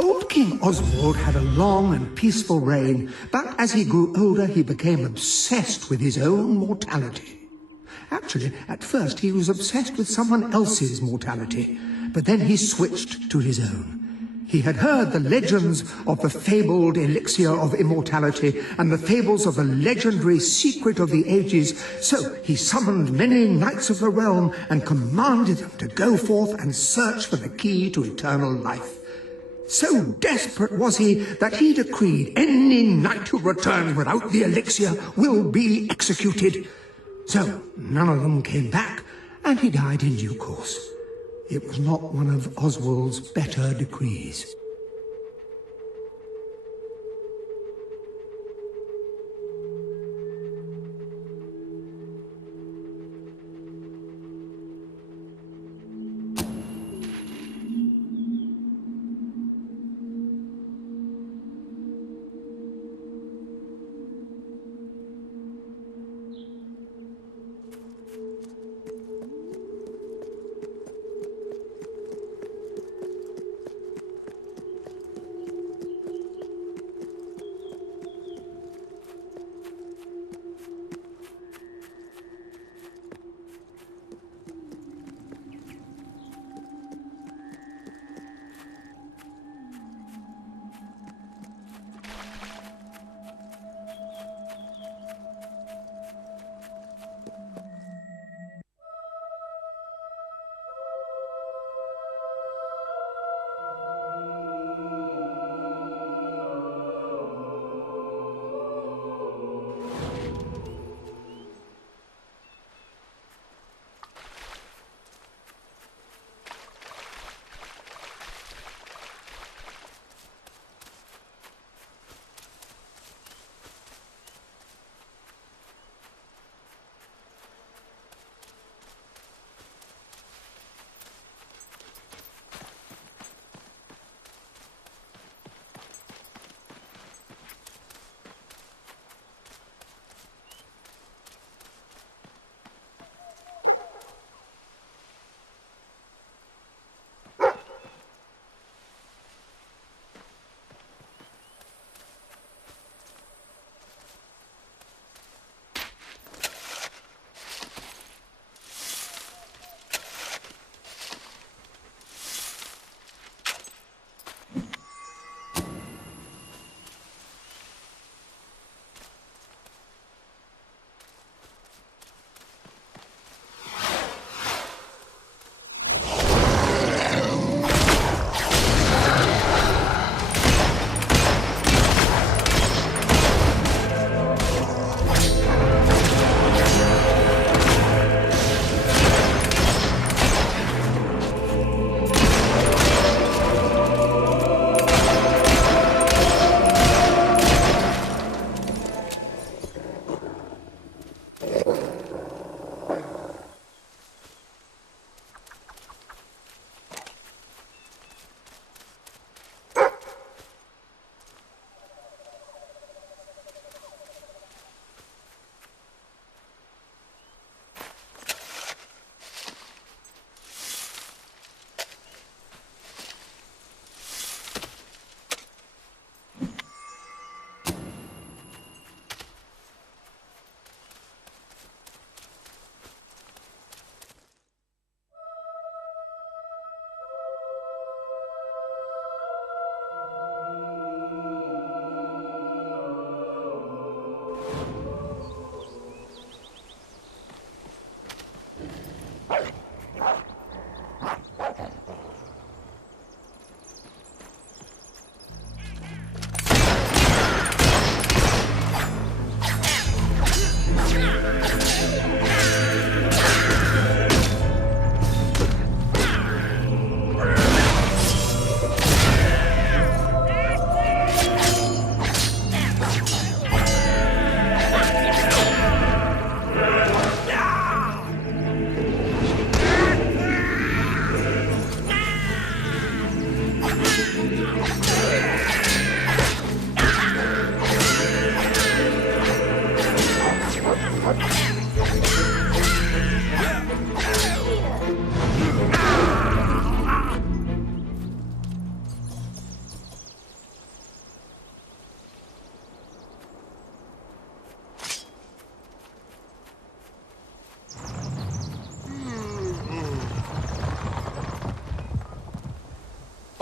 Old King Oswald had a long and peaceful reign, but as he grew older, he became obsessed with his own mortality. Actually, at first he was obsessed with someone else's mortality, but then he switched to his own. He had heard the legends of the fabled elixir of immortality and the fables of the legendary secret of the ages, so he summoned many knights of the realm and commanded them to go forth and search for the key to eternal life. So desperate was he that he decreed any knight who returns without the elixir will be executed. So none of them came back, and he died in due course. It was not one of Oswald's better decrees.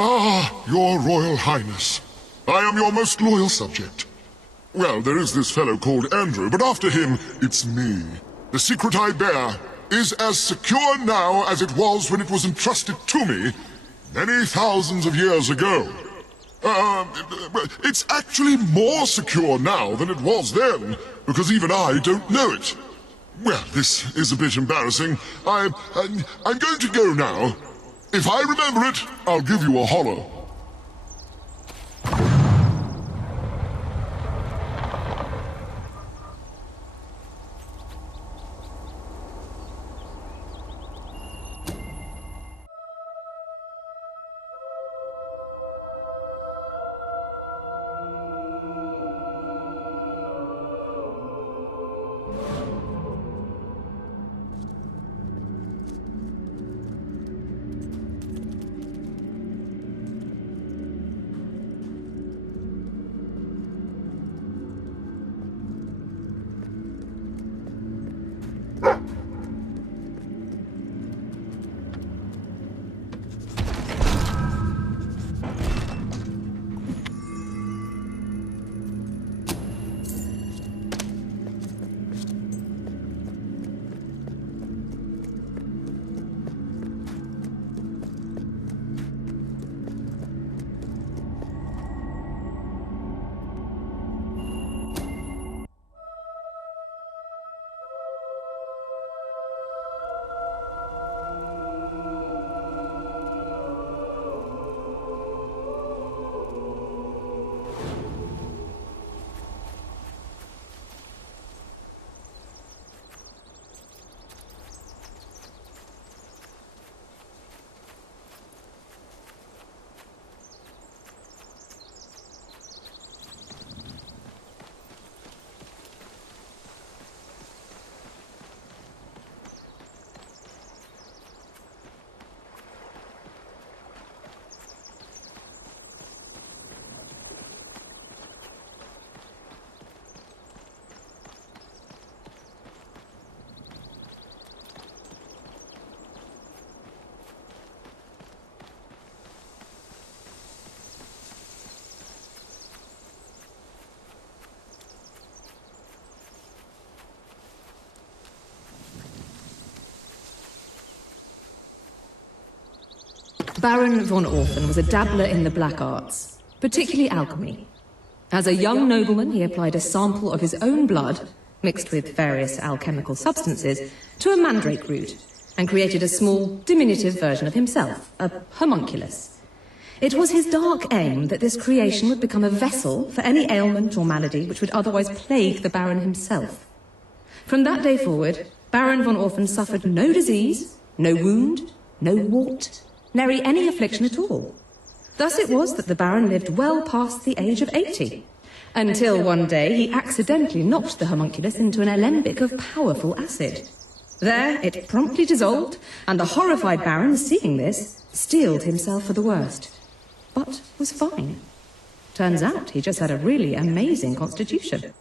Ah, your Royal Highness. I am your most loyal subject. Well, there is this fellow called Andrew, but after him, it's me. The secret I bear is as secure now as it was when it was entrusted to me many thousands of years ago. It's actually more secure now than it was then, because even I don't know it. Well, this is a bit embarrassing. I'm going to go now. If I remember it, I'll give you a holler. Baron von Orphan was a dabbler in the black arts, particularly alchemy. As a young nobleman, he applied a sample of his own blood, mixed with various alchemical substances, to a mandrake root, and created a small, diminutive version of himself, a homunculus. It was his dark aim that this creation would become a vessel for any ailment or malady which would otherwise plague the Baron himself. From that day forward, Baron von Orphan suffered no disease, no wound, no wart, nary any affliction at all. Thus it was that the Baron lived well past the age of 80, until one day he accidentally knocked the homunculus into an alembic of powerful acid. There it promptly dissolved, and the horrified Baron, seeing this, steeled himself for the worst, but was fine. Turns out he just had a really amazing constitution.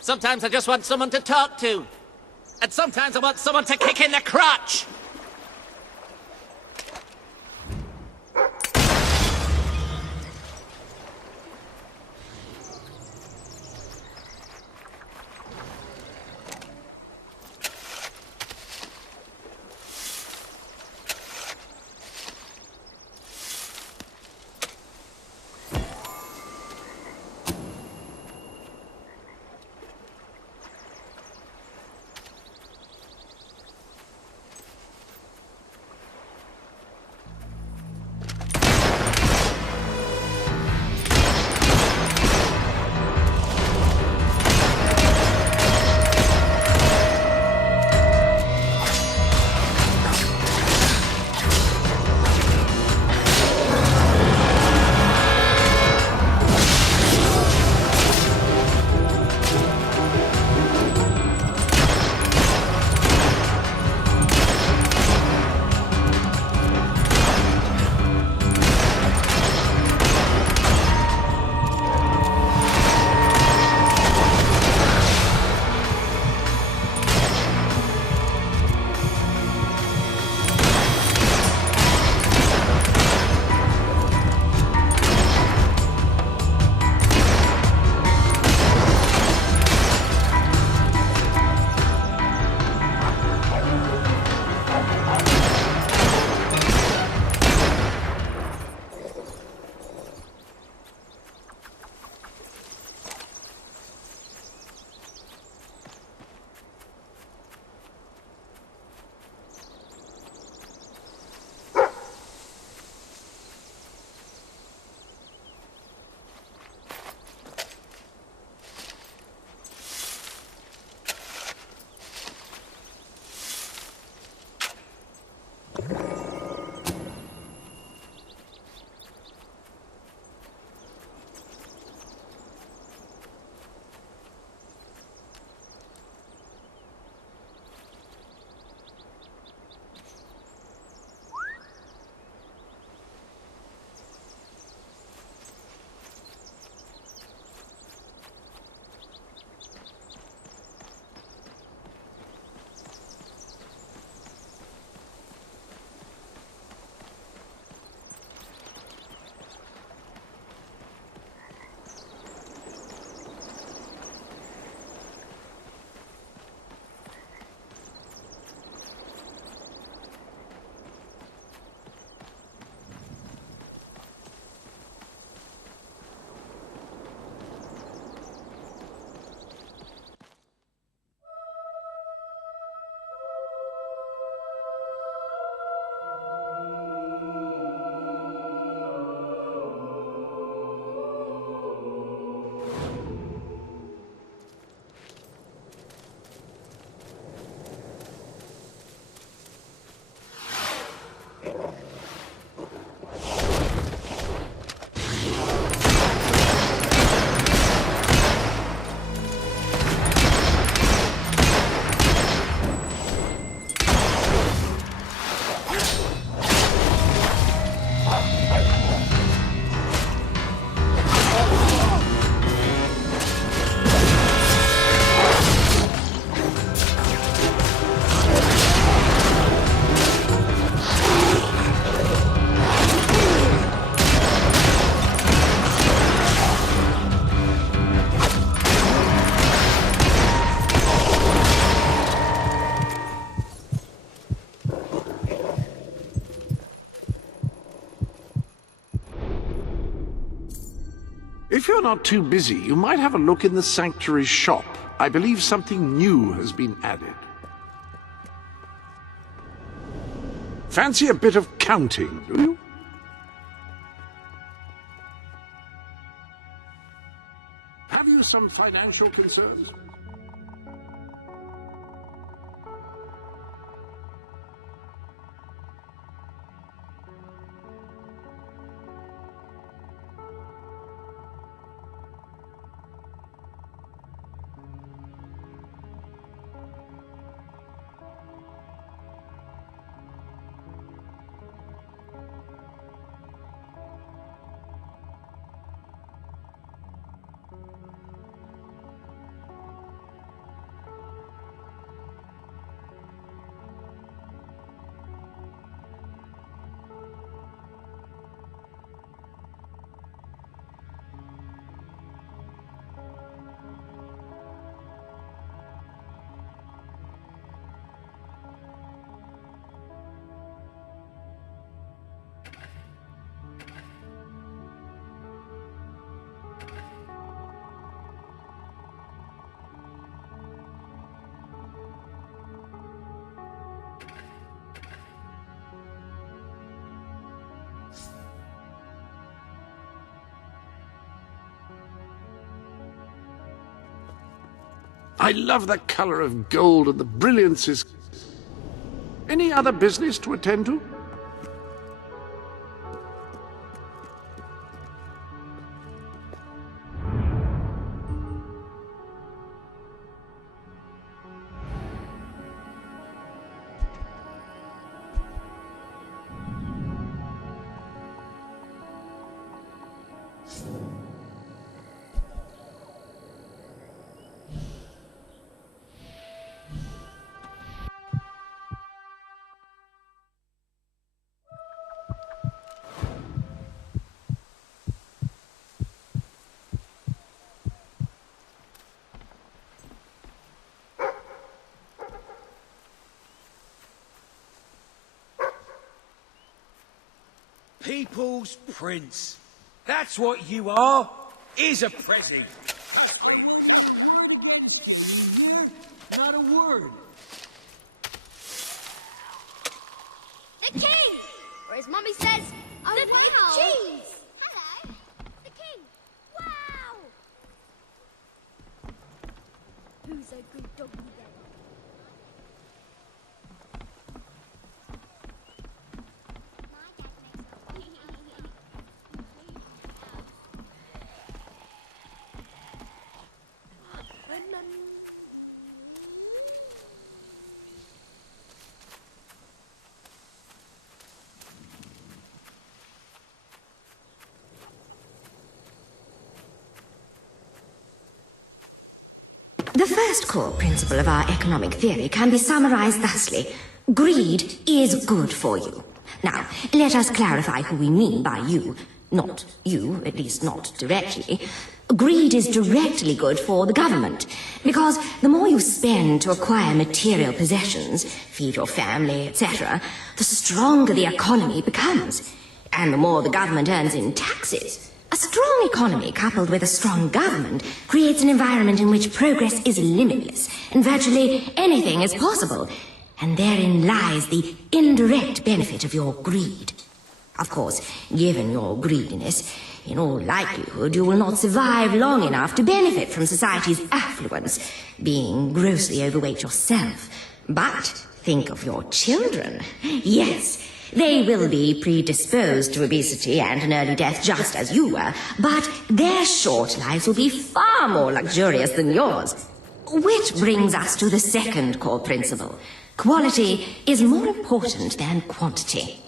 Sometimes I just want someone to talk to. And sometimes I want someone to kick in the crotch. If you're not too busy, you might have a look in the sanctuary shop. I believe something new has been added. Fancy a bit of counting, do you? Have you some financial concerns? I love the color of gold, and the brilliance is... Any other business to attend to? People's Prince. That's what you are. Here's a present. Not a word. The king! Or as Mummy says, the cheese! Hello. The king. Wow! Who's a good doggy then? The first core principle of our economic theory can be summarized thusly. Greed is good for you. Now, let us clarify who we mean by you. Not you, at least not directly. Greed is directly good for the government, because the more you spend to acquire material possessions, feed your family, etc., the stronger the economy becomes, and the more the government earns in taxes. A strong economy coupled with a strong government creates an environment in which progress is limitless, and virtually anything is possible. And therein lies the indirect benefit of your greed. Of course, given your greediness, in all likelihood you will not survive long enough to benefit from society's affluence, being grossly overweight yourself. But think of your children. Yes, they will be predisposed to obesity and an early death just as you were, but their short lives will be far more luxurious than yours. Which brings us to the second core principle. Quality is more important than quantity.